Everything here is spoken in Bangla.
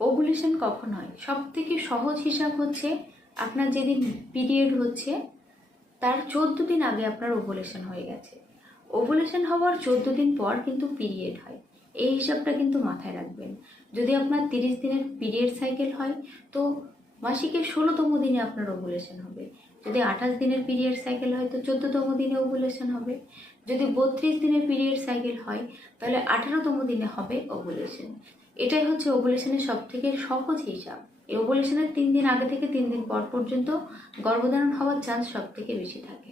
ওভুলেশন কখন হয়? সব থেকে সহজ হিসাব হচ্ছে আপনার যেদিন পিরিয়ড হচ্ছে, তার চোদ্দ দিন আগে আপনার ওভুলেশন হয়ে গেছে। ওভুলেশন হওয়ার চোদ্দ দিন পর কিন্তু পিরিয়ড হয়। এই হিসাবটা কিন্তু মাথায় রাখবেন। যদি আপনার তিরিশ দিনের পিরিয়ড সাইকেল হয়, তো মাসিকের ষোলোতম দিনে আপনার ওভুলেশন হবে। যদি আঠাশ দিনের পিরিয়ড সাইকেল হয়, তো চোদ্দতম দিনে ওভুলেশন হবে। যদি বত্রিশ দিনের পিরিয়ড সাইকেল হয়, তাহলে আঠারোতম দিনে হবে ওভুলেশন এটাই হচ্ছে ওভুলেশনের সব থেকে সহজ হিসাব। এই ওভুলেশনের তিন দিন আগে থেকে তিন দিন পর পর্যন্ত গর্ভধারণ হওয়ার চান্স সব থেকে বেশি থাকে।